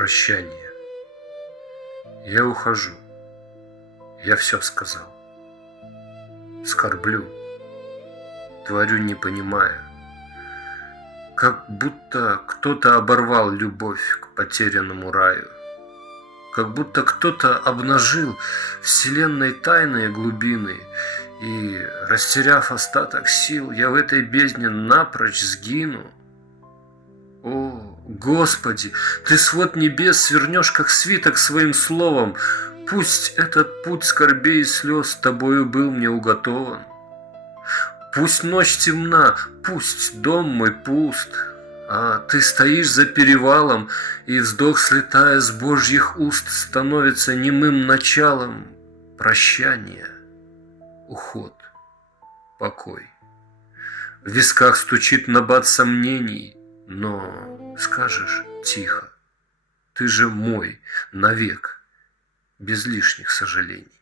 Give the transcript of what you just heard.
прощание. Я ухожу. Я все сказал. Скорблю, творю, не понимая. Как будто кто-то оборвал любовь к потерянному раю. Как будто кто-то обнажил вселенной тайные глубины, и, растеряв остаток сил, я в этой бездне напрочь сгину. О, Господи, Ты свод небес свернешь, как свиток, своим словом. Пусть этот путь скорбей и слез Тобою был мне уготован. Пусть ночь темна, пусть дом мой пуст, а Ты стоишь за перевалом, и вздох, слетая с Божьих уст, становится немым началом прощания, уход, покой. В висках стучит набат сомнений, но скажешь тихо: Ты же мой навек, без лишних сожалений.